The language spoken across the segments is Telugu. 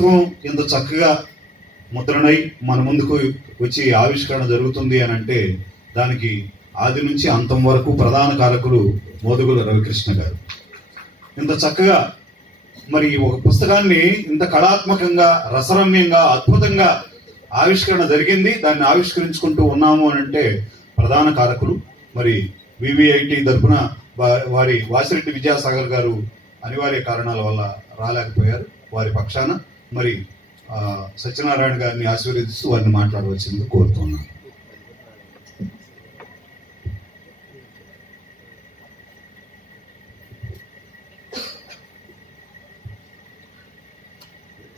పుస్తకం ఇంత చక్కగా ముద్రణై మన ముందుకు వచ్చి ఆవిష్కరణ జరుగుతుంది అని అంటే దానికి ఆది నుంచి అంతం వరకు ప్రధాన కారకులు మోదుగుల రవికృష్ణ గారు. ఇంత చక్కగా మరి ఒక పుస్తకాన్ని ఇంత కళాత్మకంగా రసరమ్యంగా అద్భుతంగా ఆవిష్కరణ జరిగింది. దాన్ని ఆవిష్కరించుకుంటూ ఉన్నాము అని అంటే ప్రధాన కారకులు మరి వివిఐటి తరఫున వారి వాసిరెడ్డి విద్యాసాగర్ గారు అనివార్య కారణాల వల్ల రాలేకపోయారు. వారి పక్షాన మరి సత్యనారాయణ గారిని ఆశీర్వదిస్తూ వారిని మాట్లాడవలసింది కోరుతున్నాను.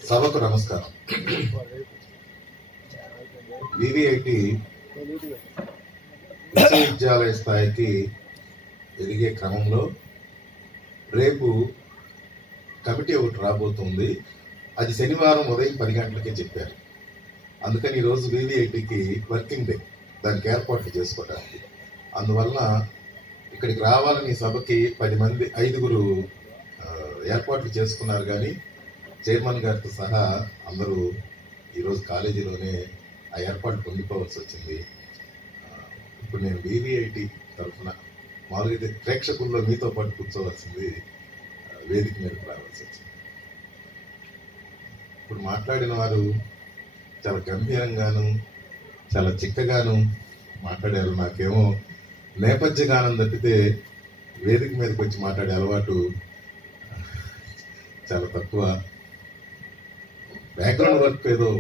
సభకు నమస్కారం. వివిఐటి విశ్వవిద్యాలయ స్థాయికి ఎదిగే క్రమంలో రేపు కమిటీ ఒకటి రాబోతుంది. అది శనివారం ఉదయం పది గంటలకే చెప్పారు. అందుకని ఈరోజు వివిఐటికి వర్కింగ్ డే. దానికి ఏర్పాట్లు చేసుకోవడానికి. అందువలన ఇక్కడికి రావాలని సభకి పది మంది ఐదుగురు ఏర్పాట్లు చేసుకున్నారు కానీ చైర్మన్ గారితో సహా అందరూ ఈరోజు కాలేజీలోనే ఆ ఏర్పాటు పొందుకోవాల్సి వచ్చింది. ఇప్పుడు నేను వివిఐటి తరఫున మామూలుగా ప్రేక్షకుల్లో మీతో పాటు కూర్చోవలసింది వేదిక మీదకి రావాల్సి వచ్చింది. మాట్లాడిన వారు చాలా గంభీరంగాను చాలా చిక్కగాను మాట్లాడారు. నాకేమో నేపథ్య గానం తప్పితే వేదిక మీదకి వచ్చి మాట్లాడే అలవాటు చాలా తక్కువ. బ్యాక్గ్రౌండ్ వర్క్ ఏదో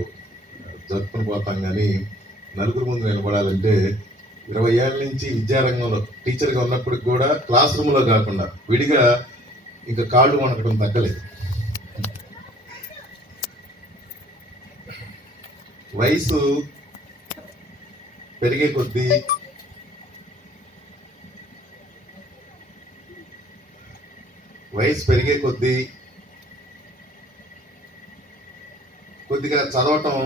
జరుపుకుని పోతాం కానీ నలుగురు ముందు నిలబడాలంటే ఇరవై ఏళ్ళ నుంచి విద్యారంగంలో టీచర్గా ఉన్నప్పటికి కూడా క్లాస్ రూమ్లో కాకుండా విడిగా ఇంకా కాళ్ళు వణకడం తగ్గలేదు. వయసు పెరిగే కొద్దీ వయసు పెరిగే కొద్దీ కొద్దిగా చదవటం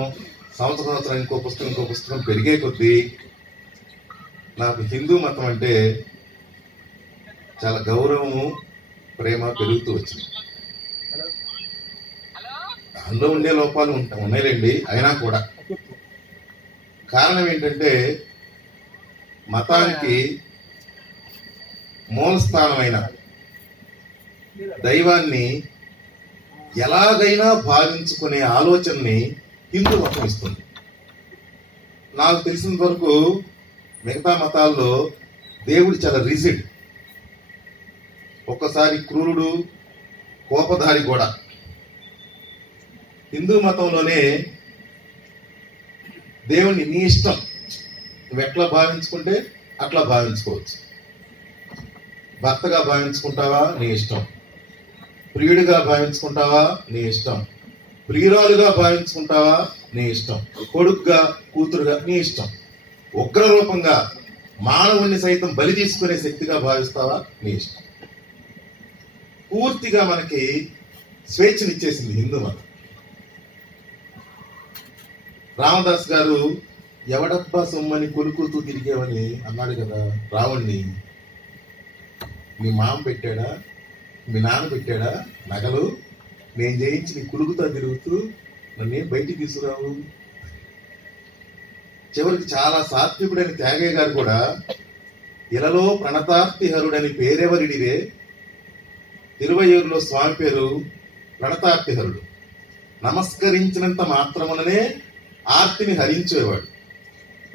సంవత్సరం సంవత్సరం ఇంకో పుస్తకం ఇంకో పుస్తకం పెరిగే కొద్దీ నాకు హిందూ మతం అంటే చాలా గౌరవము ప్రేమ పెరుగుతూ వచ్చింది. దానిలో ఉండే లోపాలు ఉంటా ఉన్నాయిలేండి అయినా కూడా. కారణం ఏంటంటే మతానికి మూలస్థానమైన దైవాన్ని ఎలాగైనా భావించుకునే ఆలోచనని హిందూ మతం ఇస్తుంది. నాకు తెలిసినంత వరకు మిగతా మతాల్లో దేవుడు చాలా రిజిడ్. ఒక్కసారి క్రూరుడు కోపధారి కూడా హిందూ మతంలోనే దేవుని నీ ఇష్టం. నువ్వు ఎట్లా భావించుకుంటే అట్లా భావించుకోవచ్చు. భర్తగా భావించుకుంటావా? నీ ఇష్టం. ప్రియుడిగా భావించుకుంటావా? నీ ఇష్టం. ప్రియురాలుగా భావించుకుంటావా? నీ ఇష్టం. కొడుకుగా కూతురుగా నీ ఇష్టం. ఉగ్రరూపంగా మానవుణ్ణి సైతం బలి తీసుకునే శక్తిగా భావిస్తావా? నీ ఇష్టం. పూర్తిగా మనకి స్వేచ్ఛనిచ్చేసింది హిందూ మతం. రామదాస్ గారు ఎవడబ్బా సొమ్మని కొనుక్కుతూ తిరిగేవని అన్నాడు కదా రావణ్ణి. మీ మామ పెట్టాడా? మీ నాన్న పెట్టాడా? నగలు? నేను జయించి నీ కులుగుతా తిరుగుతూ నన్ను బయటికి తీసుకురావు? చివరికి చాలా సాత్వికుడైన త్యాగయ్య గారు కూడా ఇలలో ప్రణతార్థిహరుడని పేరెవరిడిరే తిరువయూరులో స్వామి పేరు ప్రణతార్థిహరుడు నమస్కరించినంత మాత్రముననే ఆర్తిని హరించేవాడు.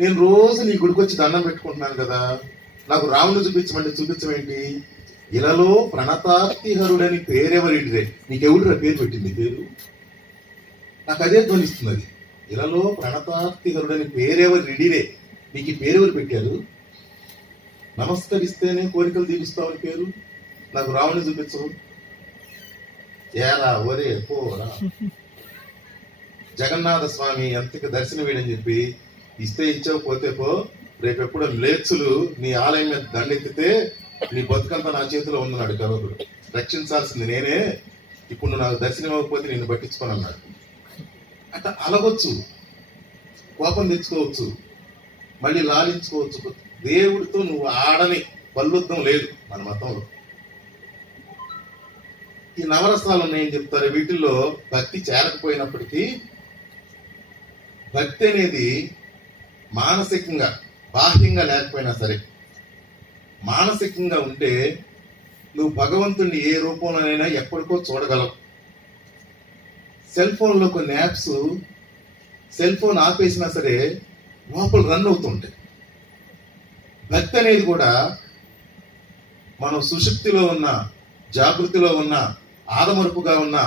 నేను రోజు నీ గుడికొచ్చి దండం పెట్టుకుంటున్నాను కదా. నాకు రాముని చూపించమంటే చూపించమేంటి? ఇలలో ప్రణతార్తిహరుడని పేరెవరింటిదే నీకెవరిరా పేరు పెట్టింది? పేరు? నాకు అదే ధ్వనిస్తున్నది. ఇలలో ప్రణతార్తిహరుడని పేరెవరిడిరే? నీకు ఈ పేరెవరు పెట్టారు? నమస్కరిస్తేనే కోరికలు తీరుస్తావని పేరు? నాకు రాముని చూపించవు ఏరా ఒరే పోరా. జగన్నాథ స్వామి ఎంతకి దర్శనం వేయని చెప్పి ఇస్తే ఇచ్చకపోతే పో. రేపెప్పుడు లేచులు నీ ఆలయం మీద దండెత్తితే నీ బతుకంతా నా చేతిలో ఉందన్నాడు గవకుడు రక్షించాల్సింది నేనే. ఇప్పుడు నువ్వు నాకు దర్శనం ఇవ్వకపోతే నిన్ను పట్టించుకొని అన్నాడు. అట్లా అలగొచ్చు. కోపం తెచ్చుకోవచ్చు. మళ్ళీ లాలించుకోవచ్చు. దేవుడితో నువ్వు ఆడని పల్లుద్దం లేదు మన మతంలో. ఈ నవరసాలు ఉన్నాయని చెప్తారు. వీటిల్లో భక్తి చేరకపోయినప్పటికీ భక్తి అనేది మానసికంగా బాహ్యంగా లేకపోయినా సరే మానసికంగా ఉంటే నువ్వు భగవంతుణ్ణి ఏ రూపంలోనైనా ఎప్పటికో చూడగలవు. సెల్ ఫోన్లో కొన్ని యాప్స్ సెల్ ఫోన్ ఆపేసినా సరే లోపల రన్ అవుతుంటాయి. భక్తి అనేది కూడా మనం సుషుప్తిలో ఉన్న జాగృతిలో ఉన్న ఆదమరుపుగా ఉన్న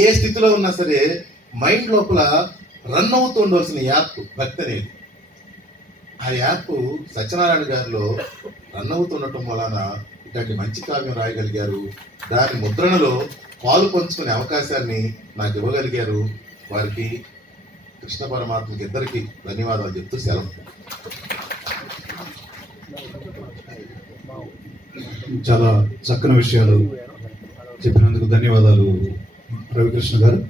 ఏ స్థితిలో ఉన్నా సరే మైండ్ లోపల రన్ అవుతూ ఉండవలసిన యాప్ భక్తి అనేది. ఆ యాప్ సత్యనారాయణ గారిలో రన్ అవుతుండటం వలన ఇట్లాంటి మంచి కావ్యం రాయగలిగారు. దాని ముద్రణలో పాలు పంచుకునే అవకాశాన్ని నాకు ఇవ్వగలిగారు. వారికి కృష్ణ పరమాత్మకి ఇద్దరికి ధన్యవాదాలు చెప్తూ సెలవు. చాలా చక్కని విషయాలు చెప్పినందుకు ధన్యవాదాలు రవికృష్ణ గారు.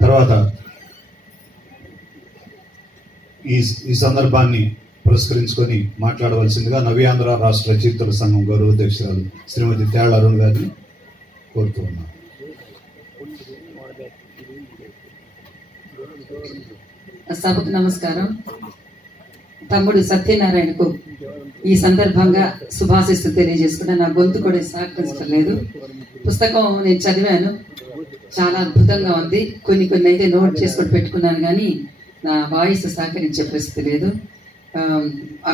తర్వాత ఈ ఈ సందర్భాన్ని పురస్కరించుకొని మాట్లాడవలసిందిగా నవ్యాంధ్ర రాష్ట్ర రచయితల సంఘం గౌరవ అధ్యక్షురాలు శ్రీమతి తేళ్ళ అరుణ్ గారిని కోరుతూ ఉన్నాను సభకు నమస్కారం. తమ్ముడు సత్యనారాయణకు ఈ సందర్భంగా శుభాశిస్తూ తెలియజేసుకున్నా నా గొంతు కూడా సహకరించలేదు పుస్తకం నేను చదివాను. చాలా అద్భుతంగా ఉంది. కొన్ని కొన్ని అయితే నోట్ చేసుకొని పెట్టుకున్నాను కానీ నా వాయిస్ సహకరించే పరిస్థితి లేదు.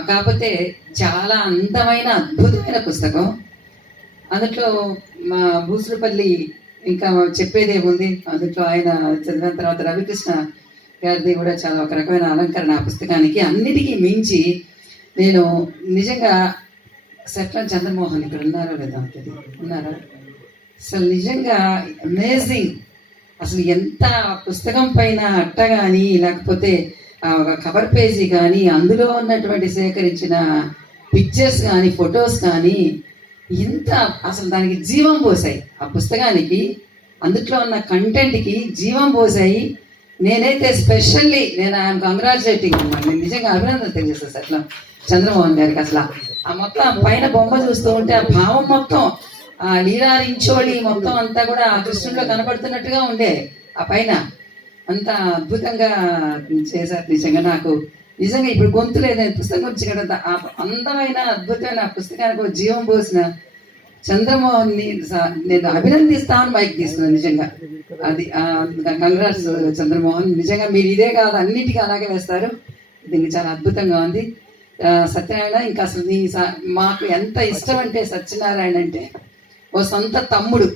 కాకపోతే చాలా అందమైన అద్భుతమైన పుస్తకం. అందులో మా భూసులపల్లి ఇంకా చెప్పేదేముంది అందులో ఆయన చదివిన తర్వాత రవికృష్ణ గారిది కూడా చాలా ఒక రకమైన అలంకరణ ఆ పుస్తకానికి. అన్నిటికీ మించి నేను నిజంగా సెట్లం చంద్రమోహన్ ఇక్కడ ఉన్నారో లేదా? ఉన్నారా? అసలు నిజంగా అమేజింగ్ అసలు ఎంత పుస్తకం పైన అట్ట కానీ లేకపోతే ఒక కవర్ పేజీ కానీ అందులో ఉన్నటువంటి సేకరించిన పిక్చర్స్ కానీ ఫొటోస్ కానీ ఇంత అసలు దానికి జీవం పోసాయి. ఆ పుస్తకానికి అందుట్లో ఉన్న కంటెంట్కి జీవం పోసాయి. నేనైతే స్పెషల్లీ నేను ఐఎమ్ కంగ్రాచులేటింగ్ అన్నమాట నేను నిజంగా అభినందన తెలియజేస్తాను అట్లా చంద్రమోహన్ గారికి అసలు. ఆ మొత్తం పైన బొమ్మ చూస్తూ ఉంటే ఆ భావం మొత్తం ఆ లీలారించోళి మొత్తం అంతా కూడా ఆ కృష్ణుడిలో కనబడుతున్నట్టుగా ఉండే ఆ పైన. అంత అద్భుతంగా చేశారు నిజంగా నాకు. నిజంగా ఇప్పుడు గొంతు లేదని పుస్తకం గురించి ఆ అందమైన అద్భుతమైన ఆ పుస్తకానికి ఒక జీవం పోసిన చంద్రమోహన్ నేను అభినందిస్తాను మైక్ తీసుకున్నాను నిజంగా. అది కంగ్రాట్స్ చంద్రమోహన్ నిజంగా మీరు ఇదే కాదు అన్నిటికీ అలాగే వేస్తారు. దీనికి చాలా అద్భుతంగా ఉంది. సత్యనారాయణ ఇంకా అసలు నీ స- మాకు ఎంత ఇష్టం అంటే సత్యనారాయణ అంటే ఓ సొంత తమ్ముడు.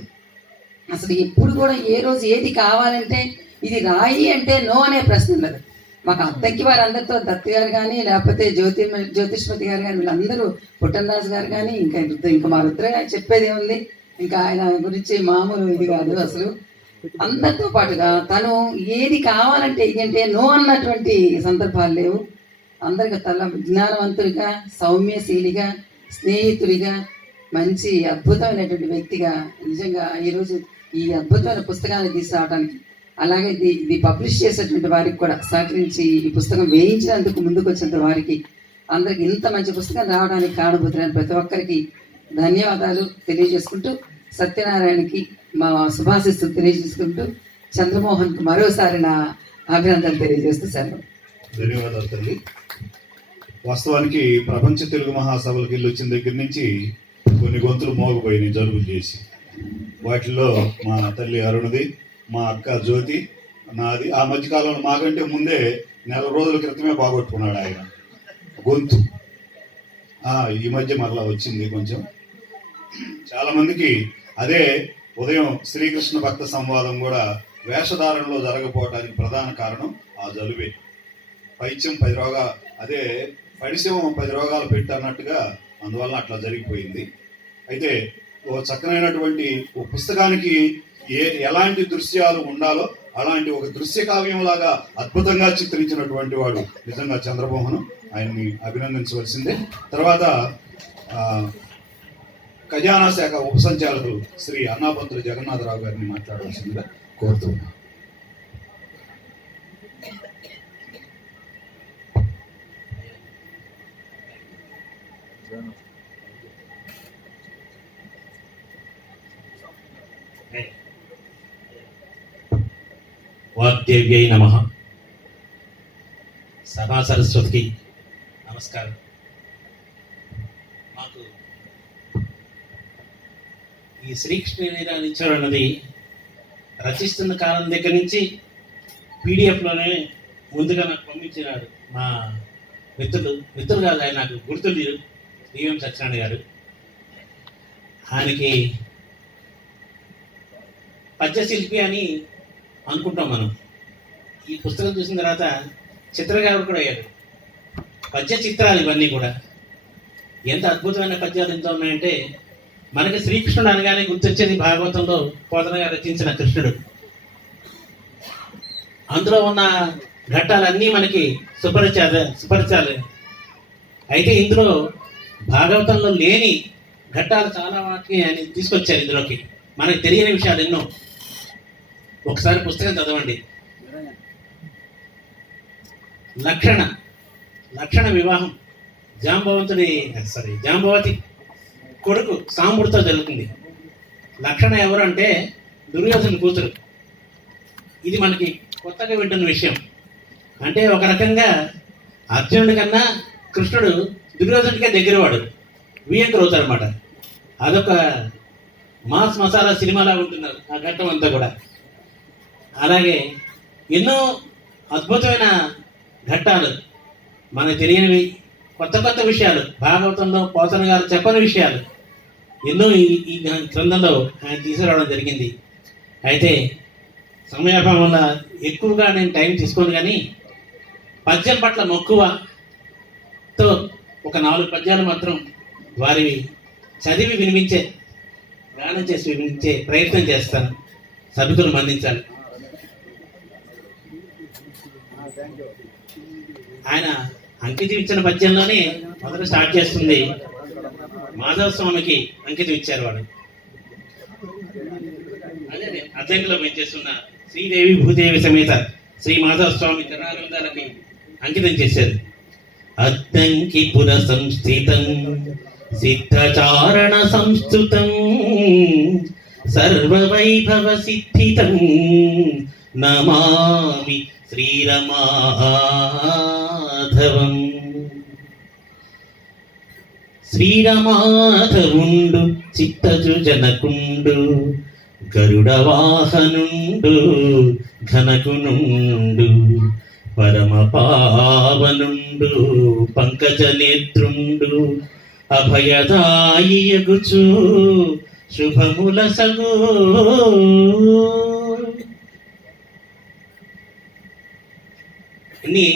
అసలు ఎప్పుడు కూడా ఏ రోజు ఏది కావాలంటే ఇది రాయి అంటే నో అనే ప్రశ్న ఉండదు మాకు అత్తకి వారందరితో దత్ గారు కానీ లేకపోతే జ్యోతి జ్యోతిష్మతి గారు కానీ వీళ్ళందరూ పుట్టనరాజు గారు కానీ ఇంకా ఇంకా మా రుద్ర చెప్పేది ఉంది ఇంకా ఆయన గురించి మామూలు ఇది కాదు అసలు. అందరితో పాటుగా తను ఏది కావాలంటే ఇది అంటే నో అన్నటువంటి సందర్భాలు లేవు. అందరికి తల జ్ఞానవంతుడిగా సౌమ్యశీలిగా స్నేహితుడిగా మంచి అద్భుతమైనటువంటి వ్యక్తిగా నిజంగా ఈరోజు ఈ అద్భుతమైన పుస్తకాన్ని తీసుకురావడానికి అలాగే ఇది ఇది పబ్లిష్ చేసేటువంటి వారికి కూడా సహకరించి ఈ పుస్తకం వేయించినందుకు ముందుకు వచ్చినంత వారికి అందరికి ఇంత మంచి పుస్తకం రావడానికి కారణభూతులైన ప్రతి ఒక్కరికి ధన్యవాదాలు తెలియజేసుకుంటూ సత్యనారాయణకి మా శుభాశిస్తులు తెలియజేసుకుంటూ చంద్రమోహన్కు మరోసారి నా అభినందనలు తెలియజేస్తూ సార్ ధన్యవాదాలు తల్లి. వాస్తవానికి ప్రపంచ తెలుగు మహాసభలకు వెళ్ళి వచ్చిన దగ్గర నుంచి కొన్ని గొంతులు మోగపోయినాయి జలుబు చేసి. వాటిల్లో మా తల్లి అరుణది మా అక్క జ్యోతి నాది. ఆ మధ్యకాలంలో మాకంటే ముందే నెల రోజుల క్రితమే బాగొట్టుకున్నాడు ఆయన. గొంతు. ఈ మధ్య మరలా వచ్చింది కొంచెం. చాలామందికి అదే ఉదయం శ్రీకృష్ణ భక్త సంవాదం కూడా వేషధారణలో జరగపోవడానికి ప్రధాన కారణం ఆ జలుబే. పైత్యం పది రోగా అదే పడిశం పది రోగాలు పెట్టి అన్నట్టుగా అందువల్ల అట్లా జరిగిపోయింది. అయితే ఓ చక్కనైనటువంటి ఓ పుస్తకానికి ఏ ఎలాంటి దృశ్యాలు ఉండాలో అలాంటి ఒక దృశ్య కావ్యంలాగా అద్భుతంగా చిత్రించినటువంటి వాడు నిజంగా చంద్రమోహన్. ఆయన్ని అభినందించవలసిందే. తర్వాత ఖజానా శాఖ ఉపసంచాలకులు శ్రీ అన్నాపంతులు జగన్నాథరావు గారిని మాట్లాడవలసిందిగా కోరుతున్నాను వాగ్దేవ్యై నమ. సభా సరస్వతికి నమస్కారం. మాకు ఈ శ్రీకృష్ణ నిరాధించడం అన్నది రచిస్తున్న కాలం దగ్గర నుంచి పీడిఎఫ్లోనే ముందుగా నాకు పంపించినాడు మా మిత్రులు. మిత్రులు కాదు ఆయన నాకు గుర్తులేరు డిఎం సత్యనారాయణ గారు. ఆయనకి పద్యశిల్పి అని అనుకుంటాం మనం. ఈ పుస్తకం చూసిన తర్వాత చిత్రకారుడు కూడా అయ్యాడు. పద్య చిత్రాలు ఇవన్నీ కూడా. ఎంత అద్భుతమైన పద్యాలు ఎంత ఉన్నాయంటే మనకి శ్రీకృష్ణుడు అనగానే గుర్తొచ్చేది భాగవతంలో పోతన గారు రచించిన కృష్ణుడు. అందులో ఉన్న ఘట్టాలన్నీ మనకి సుపరిచాల సుపరిచాలి అయితే ఇందులో భాగవతంలో లేని ఘట్టాలు చాలా వాటిని ఆయన తీసుకొచ్చారు ఇందులోకి. మనకు తెలియని విషయాలు ఎన్నో. ఒకసారి పుస్తకం చదవండి. లక్షణ లక్షణ వివాహం. జాంబవంతుడి సారీ జాంబవతి కొడుకు సాంబుడితో జరుగుతుంది. లక్షణ ఎవరు అంటే దుర్యోధన కూతురు. ఇది మనకి కొత్తగా వింటున్న విషయం. అంటే ఒక రకంగా అర్జునుడి కన్నా కృష్ణుడు దుర్యోధనుడికే దగ్గరవాడు. వియంకర్ అవుతారు అనమాట అదొక మాస్ మసాలా సినిమాలా ఉంటున్నారు ఆ ఘట్టం అంతా కూడా. అలాగే ఎన్నో అద్భుతమైన ఘట్టాలు. మనకు తెలియనివి కొత్త కొత్త విషయాలు. భాగవతంలో పోతన గారు చెప్పని విషయాలు. ఎన్నో ఈ ఈ గ్రంథంలో ఆయన తీసుకురావడం జరిగింది. అయితే సమయాభావం వల్ల ఎక్కువగా నేను టైం తీసుకోను కానీ పద్యం పట్ల మక్కువతో ఒక నాలుగు పద్యాలు మాత్రం వారివి చదివి వినిపించే గానం చేసి వినిపించే ప్రయత్నం చేస్తాను. సభికులు మందించాలి ఆయన అంకితం ఇచ్చిన పద్యంలోనే మొదట స్టార్ట్ చేస్తుంది. మాధవ స్వామికి అంకితం ఇచ్చారు వాడు. అదే అద్దంకిలో పనిచేస్తున్న శ్రీదేవి భూదేవి సమేత శ్రీ మాధవ స్వామి చరణారందాలకి అంకితం చేశారు. అద్దంకి పుర సంస్థితం సిద్ధచారణ సంస్థుతం సర్వవైభవ సిద్ధితం. నమామి శ్రీరమాధవం శ్రీరమాధవుండు చిత్తజు జనకుండు గరుడవాహనుండు ఘనకునుండు పరమ పావనుండు పంకజ నేత్రుండు అభయదాయియగుచు శుభముల సగు. అన్ని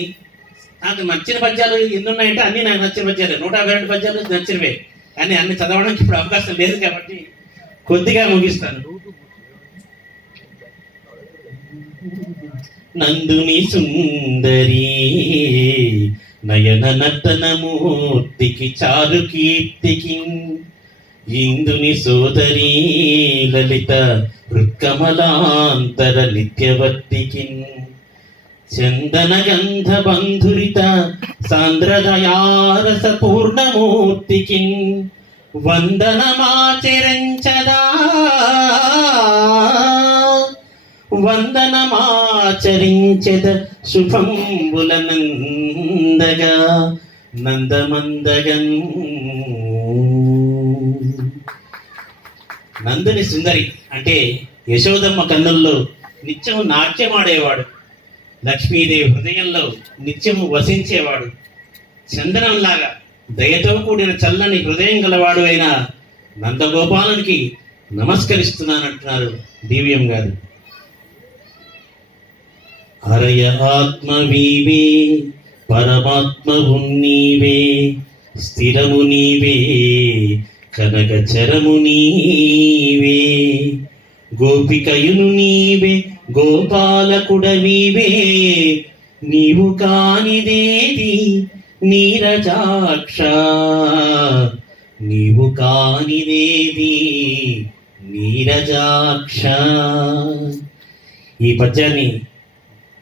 నాకు నచ్చిన పద్యాలు ఎన్ని ఉన్నాయంటే అన్ని నాకు నచ్చిన పద్యాలు. నూట యాభై రెండు పద్యాలు నచ్చినవే. కానీ అన్ని చదవడానికి ఇప్పుడు అవకాశం లేదు కాబట్టి కొద్దిగా ముగిస్తాను. నందుని సుందరి నయన నర్తనమూర్తికి చారు కీర్తికి. ఇందుని సోదరి లలిత హృత్కమలాంతర నిత్యవర్తికి. చందన గంధ బంధురిత సాంద్రదయారస పూర్ణమూర్తికి వందనమాచరించదా వందనమాచరించద శుభంబులనందగా నందమందగన్ నందుని సుందరి అంటే యశోదమ్మ కన్నుల్లో నిత్యం నాట్యమాడేవాడు లక్ష్మీదేవి హృదయంలో నిత్యము వసించేవాడు. చందనంలాగా దయతో కూడిన చల్లని హృదయం గలవాడు అయిన నందగోపాలునికి నమస్కరిస్తున్నానంటున్నారు దివ్యం గారు. అరయ ఆత్మవీవే పరమాత్మవు నీవే స్థిరము నీవే కనకచరము నీవే గోపికయును నీవే గోపాలకుడవీవే నీవు కానిదేది నీరజాక్ష. నీవు కానిదేది నీరజాక్ష. ఈ పద్యాన్ని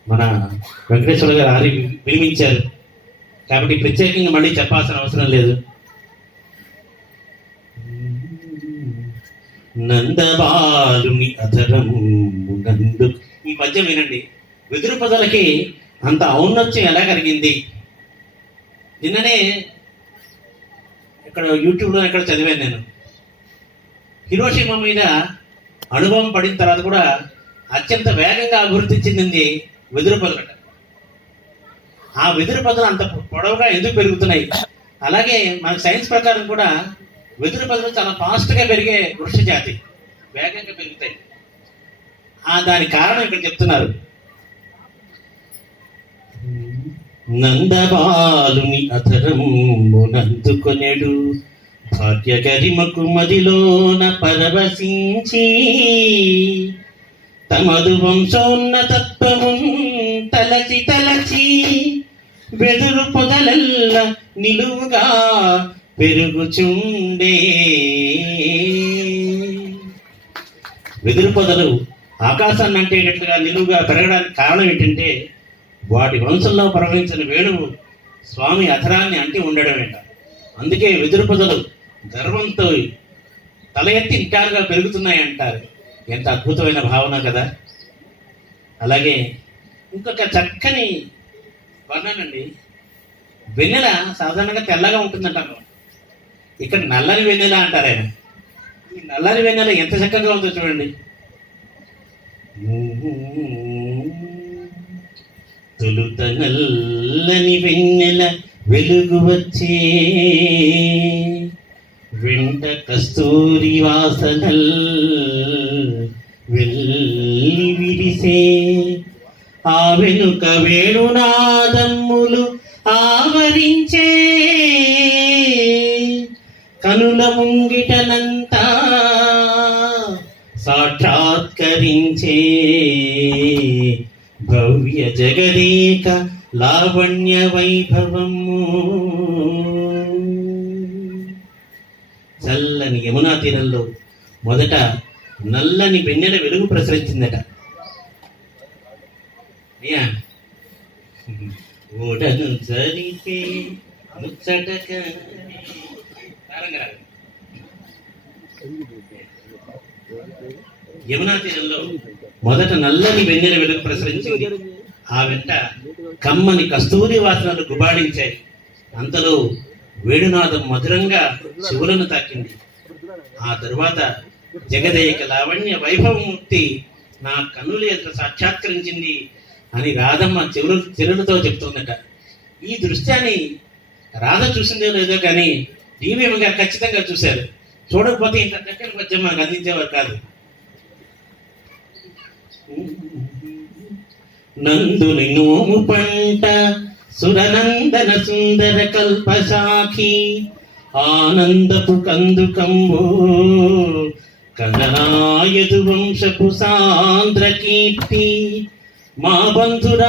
మన వెంకటేశ్వర గారు ఆరి వినిపించారు. కాబట్టి ప్రత్యేకంగా మళ్ళీ చెప్పాల్సిన అవసరం లేదు. నందబాలుని అధరము నందు ఈ మధ్య వినండి. వెదురు పదలకి అంత ఔన్నత్యం ఎలా కలిగింది? నిన్ననే ఇక్కడ యూట్యూబ్లో ఎక్కడ చదివాను నేను. హిరోషిమా మీద అనుభవం పడిన తర్వాత కూడా అత్యంత వేగంగా అభివృద్ధి చెందింది వెదురు పదలట ఆ వెదురు పదలు అంత పొడవుగా ఎందుకు పెరుగుతున్నాయి? అలాగే మన సైన్స్ ప్రకారం కూడా వెదురు పదలు చాలా ఫాస్ట్గా పెరిగే వృక్ష జాతి వేగంగా పెరుగుతాయి. ఆ దాని కారణం ఇక్కడ చెప్తున్నారు. నందబాలుని అధరమునందుకొనెడు భాగ్య గరిమకు మదిలోన పరవశించి. తమదు వంశోన్నతత్వమున్ తలచి తలచి. వెదురు పొదలల్ల నిలువుగా పెరుగుచుండే. వెదురు పొదలు ఆకాశాన్ని అంటేటట్లుగా నిలువుగా పెరగడానికి కారణం ఏంటంటే వాటి వంశంలో ప్రవహించిన వేణువు స్వామి అధరాన్ని అంటి ఉండడమేట. అందుకే వెదురు పొదలు గర్వంతో తల ఎత్తి నిటారుగా పెరుగుతున్నాయి అంటారు ఎంత అద్భుతమైన భావన కదా. అలాగే ఇంకొక చక్కని వర్ణనండి. వెన్నెల సాధారణంగా తెల్లగా ఉంటుందంటారు. ఇక్కడ నల్లని వెన్నెల అంటారు ఆయన. ఈ నల్లని వెన్నెల ఎంత చక్కగా ఉందో చూడండి. తొలుత నల్లని వెన్నెల వెలుగు వచ్చే వెంట కస్తూరి వాసనల్ వెళ్ళి విరిసే. ఆ వెనుక వేణునాదమ్ములు ముంగిటనంతా సాక్షాత్కరించే భవ్య జగదేక లావణ్య వైభవము. చల్లని యమునా తీరంలో మొదట నల్లని వెన్నెల వెలుగు ప్రసరించిందట. అయ్యా ఓడను జరిపే ముచ్చటక తారంగా రాదు. యమునా తీరంలో మొదట నల్లని వెన్నెల వెలుగు ప్రసరించింది. ఆ వెంట కమ్మని కస్తూరి వాసనలు గుబాడించాయి. అంతలో వేణునాదం మధురంగా శివులను తాకింది. ఆ తరువాత జగదేక లావణ్య వైభవమూర్తి నా కన్నుల ఎదుట సాక్షాత్కరించింది అని రాధమ్మ చెవులు చెరులతో చెప్తుందట. ఈ దృశ్యాన్ని రాధ చూసిందో లేదో కానీ డివిఎం గారు ఖచ్చితంగా చూశారు. చూడకపోతే ఇంత చక్కని పద్యం మనకు అందించేవారు కాదు. నందు నోము పంట సురనందన సుందర కల్పశాఖి ఆనందపు కందుకంబు కననాయదు వంశపు సాంద్ర కీర్తి మా బంధుర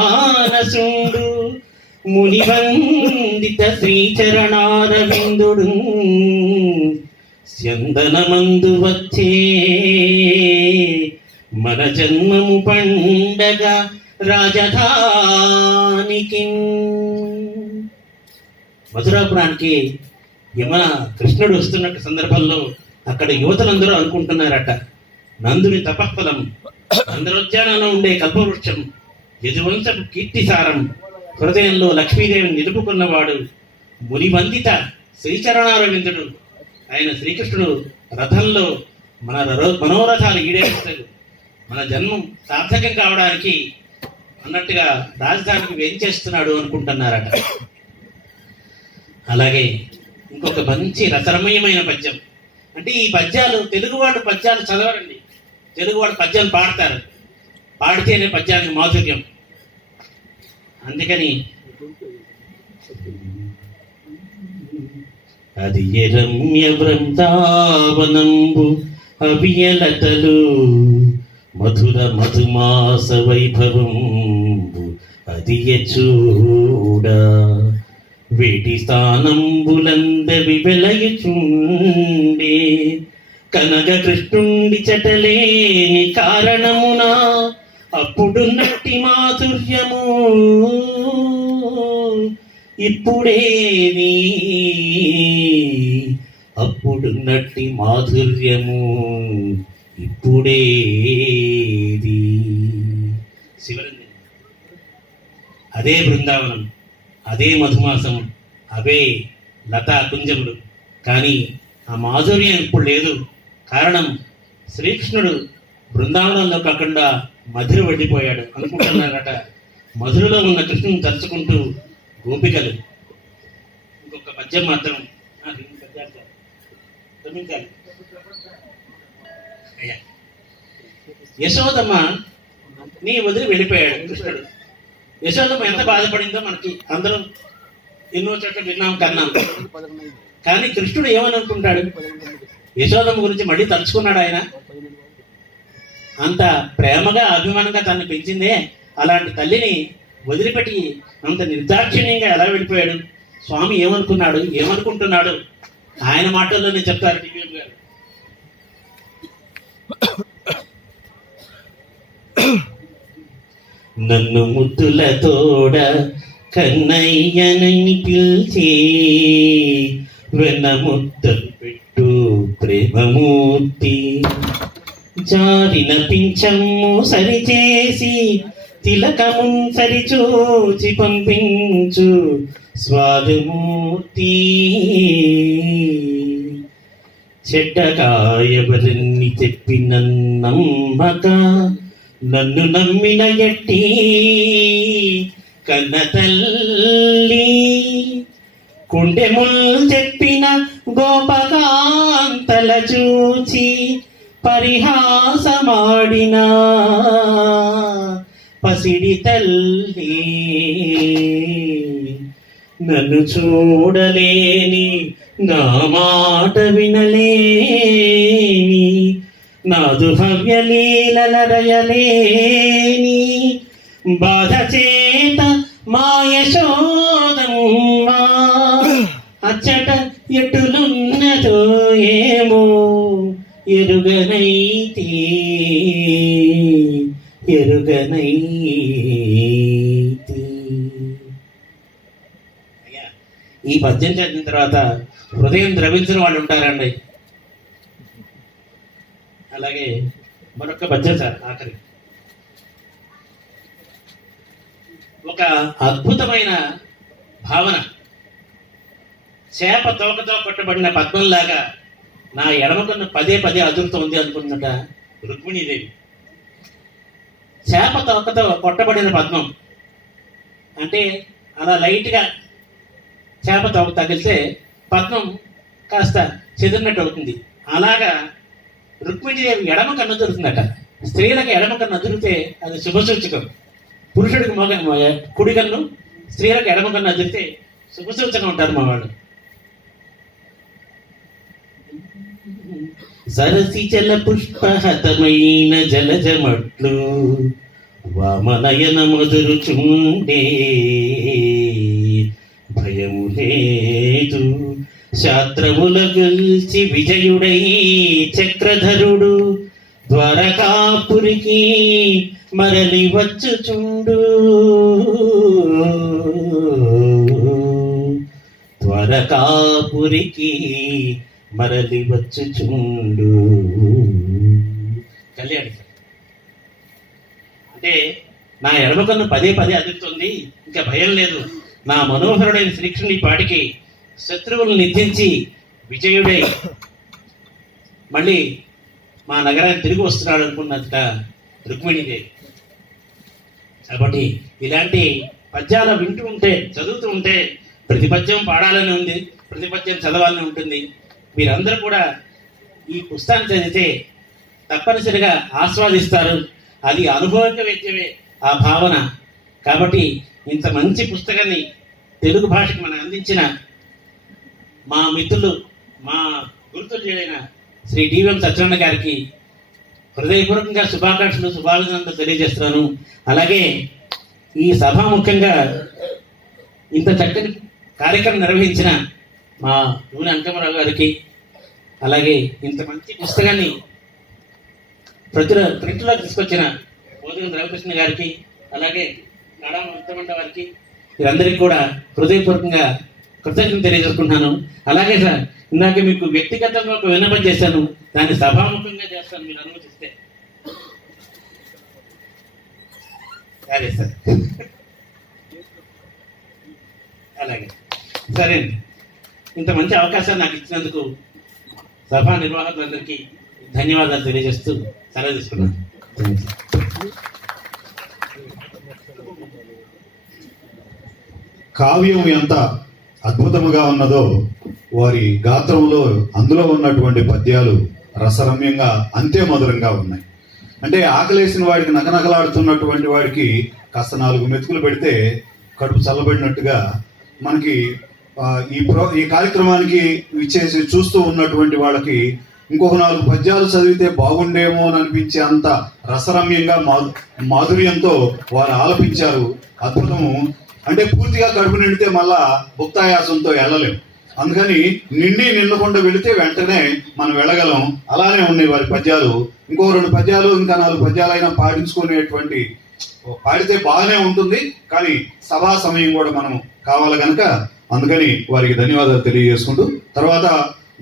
మానసుండు మునివందిత శ్రీచరణారవిందుడు స్యందనమందు వచ్చే మన జన్మము పండగ రాజధానికి మధురాపురానికి యమన కృష్ణుడు వస్తున్న సందర్భంలో అక్కడ యువతలందరూ అనుకుంటున్నారట. నందుని తపఃఫలం అందరోద్యానంలో ఉండే కల్పవృక్షం యజువంశపు కీర్తిసారం హృదయంలో లక్ష్మీదేవిని నిలుపుకున్నవాడు మునివందిత శ్రీచరణారవిందుడు. ఆయన శ్రీకృష్ణుడు రథంలో మన మనోరథాలు ఈడేస్తాడు మన జన్మం సార్థకం కావడానికి అన్నట్టుగా రాజధానికి వెంచేస్తున్నాడు అనుకుంటున్నారట. అలాగే ఇంకొక మంచి రసరమయమైన పద్యం. అంటే ఈ పద్యాలు తెలుగువాడు పద్యాలు చదవరండి. తెలుగువాడు పద్యాలు పాడతారు. పాడితేనే పద్యానికి మాధుర్యం. అందుకని అది రమ్య బృందావనంబు అభియలతలు మధుర మధుమాస వైభవం అది చూడ వేటి స్థానంబులందవి వెలయుచుండే కనగ కృష్ణుండి చటలేని కారణమున అప్పుడు నట్టి మాధుర్యము. ఇప్పుడేది అప్పుడు నట్టి మాధుర్యము. ఇప్పుడే అదే బృందావనం అదే మధుమాసం అవే లతా కుంజములు కానీ ఆ మాధుర్యం ఇప్పుడు లేదు. కారణం శ్రీకృష్ణుడు బృందావనంలో కాకుండా మధుర వెళ్ళిపోయాడు అనుకుంటున్నారట. మధురలో ఉన్న కృష్ణుని తలుచుకుంటూ గోపికలు ఇంకొక పద్యం మాత్రం అయ్యా. యశోదమ్మ నీ వదిలి వెళ్ళిపోయాడు కృష్ణుడు. యశోదమ్మ ఎంత బాధపడిందో మనకి అందరం ఎన్నో చోట్ల విన్నాం కన్నాం. కానీ కృష్ణుడు ఏమని అనుకుంటాడు యశోదమ్మ గురించి మళ్ళీ తలుచుకున్నాడు ఆయన. అంత ప్రేమగా అభిమానంగా తనని పెంచిందే అలాంటి తల్లిని వదిలిపెట్టి అంత నిర్దాక్షిణ్యంగా ఎలా వెళ్ళిపోయాడు? స్వామి ఏమనుకున్నాడు? ఏమనుకుంటున్నాడు? ఆయన మాటల్లోనే చెప్తారు గారు. నన్ను ముద్దుల తోడ కన్నయ్యనని పిలిచి వెన్న ముద్దలు పెట్టు ప్రేమమూర్తి. జారిన పింఛమ్ము సరిచేసి తిలకమున్ సరిచూచి పంపించు స్వాదుమూర్తి. చెడ్డగాయవరన్ని చెప్పిన నమ్మక నన్ను నమ్మిన ఎట్టి కన్న తల్లి కుండె చెప్పిన గోపకాంతల చూచి పరిహాసమాడిన పసిడి తల్లి. నన్ను చూడలేని నా మాట వినలేని నాదు భవ్య బాధ చేత మాయశోదమ్మా అచ్చట ఎటులున్నదో ఏమో ఎరుగనైతి ఎరుగనైతి. ఈ పద్యం చదివిన తర్వాత హృదయం ద్రవించిన వాళ్ళు ఉంటారండి. అలాగే మరొక పద్యం సార్ ఆఖరి. ఒక అద్భుతమైన భావన. చేప తోకతో కొట్టబడిన పద్మంలాగా నా ఎడమకున్న పదే పదే అదురుతోంది అనుకున్నట రుక్మిణీదేవి. చేప తోకతో కొట్టబడిన పద్మం. అంటే అలా లైట్గా చేప తోక తగిలితే పద్మం కాస్త చెదిరినట్టు అవుతుంది. అలాగా రుక్మిణీదేవి ఎడమ కన్ను దొరుకుతుందట. స్త్రీలకు ఎడమ కన్ను అదిరితే అది శుభసూచకం. పురుషుడికి మగ కుడి కన్ను స్త్రీలకు ఎడమ కన్ను అదిరితే శుభసూచకం ఉంటారు మా వాళ్ళు సరసి జల పుష్పహతమైన జలజమట్లు వామనయన మధురుచుండే భయము లే శాత్రముల గెలిచి విజయుడై చక్రధరుడు ద్వారకాపురికి మరలి వచ్చుచుండు. ద్వారకాపురికి మరలి వచ్చుచుండు. కళ్యాణి అంటే నా ఎడమకన్ను పదే పదే అదుతుంది ఇంకా భయం లేదు. నా మనోహరుడైన శ్రీకృష్ణుడి పాటికి శత్రువులను నిధించి విజయుడై మళ్ళీ మా నగరానికి తిరిగి వస్తున్నాడు అనుకున్నంత రుక్మిణిదేవి కాబట్టి ఇలాంటి పద్యాలు వింటూ ఉంటే చదువుతూ ఉంటే ప్రతి పద్యం పాడాలని ఉంది ప్రతి పద్యం చదవాలని ఉంటుంది. మీరందరూ కూడా ఈ పుస్తకాన్ని చదివితే తప్పనిసరిగా ఆస్వాదిస్తారు. అది అనుభవిక వ్యక్తమే ఆ భావన. కాబట్టి ఇంత మంచి పుస్తకాన్ని తెలుగు భాషకు మనం అందించిన మా మిత్రులు మా గురుతుల్యుడైన శ్రీ డివిఎం సత్యనారాయణ గారికి హృదయపూర్వకంగా శుభాకాంక్షలు శుభాభినందనలు తెలియజేస్తున్నాను. అలాగే ఈ సభ ముఖ్యంగా ఇంత చక్కని కార్యక్రమం నిర్వహించిన మా నూనె అంకమరావు గారికి అలాగే ఇంత మంచి పుస్తకాన్ని ప్రతి ప్రింట్లో తీసుకొచ్చిన భోజనం రవికృష్ణ గారికి అలాగే నాడా వారికి వీరందరికీ కూడా హృదయపూర్వకంగా కృతజ్ఞత తెలియజేసుకుంటున్నాను. అలాగే సార్ ఇందాక మీకు వ్యక్తిగతంగా ఒక విన్నపం చేశాను. దాన్ని సభాముఖంగా చేస్తాను మీరు అనుమతిస్తే. సరే సార్. అలాగే. సరే అండి. ఇంత మంచి అవకాశాన్ని నాకు ఇచ్చినందుకు సభా నిర్వాహకులందరికీ ధన్యవాదాలు తెలియజేస్తూ సెలవు తీసుకున్నాను కావ్యం ఎంత? అద్భుతముగా ఉన్నదో వారి గాత్రంలో అందులో ఉన్నటువంటి పద్యాలు రసరమ్యంగా అంతే మధురంగా ఉన్నాయి. అంటే ఆకలేసిన వాడికి నకనకలాడుతున్నటువంటి వాడికి కాస్త నాలుగు మెతుకులు పెడితే కడుపు చల్లబడినట్టుగా మనకి ఈ ప్రో ఈ కార్యక్రమానికి ఇచ్చేసి చూస్తూ ఉన్నటువంటి వాళ్ళకి ఇంకొక నాలుగు పద్యాలు చదివితే బాగుండేమో అని అనిపించే అంత రసరమ్యంగా మాధు మాధుర్యంతో వారు ఆలపించారు. అద్భుతము అంటే పూర్తిగా కడుపు నిండితే మళ్ళా భుక్తాయాసంతో వెళ్ళలేము అందుకని నిండి నిండకుండా వెళితే వెంటనే మనం వెళ్ళగలం. అలానే ఉన్నాయి వారి పద్యాలు. ఇంకో రెండు పద్యాలు ఇంకా నాలుగు పద్యాలైనా పాటించుకునేటువంటి పాడితే బాగానే ఉంటుంది కానీ సభా సమయం కూడా మనం కావాలి కనుక అందుకని వారికి ధన్యవాదాలు తెలియజేసుకుంటూ తర్వాత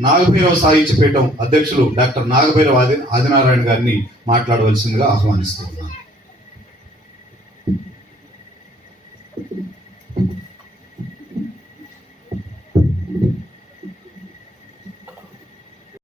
నాగభైరవ సాహిత్య పీఠం అధ్యక్షులు డాక్టర్ నాగభైరవ ఆది ఆదినారాయణ గారిని మాట్లాడవలసిందిగా ఆహ్వానిస్తున్నాను. Thank you.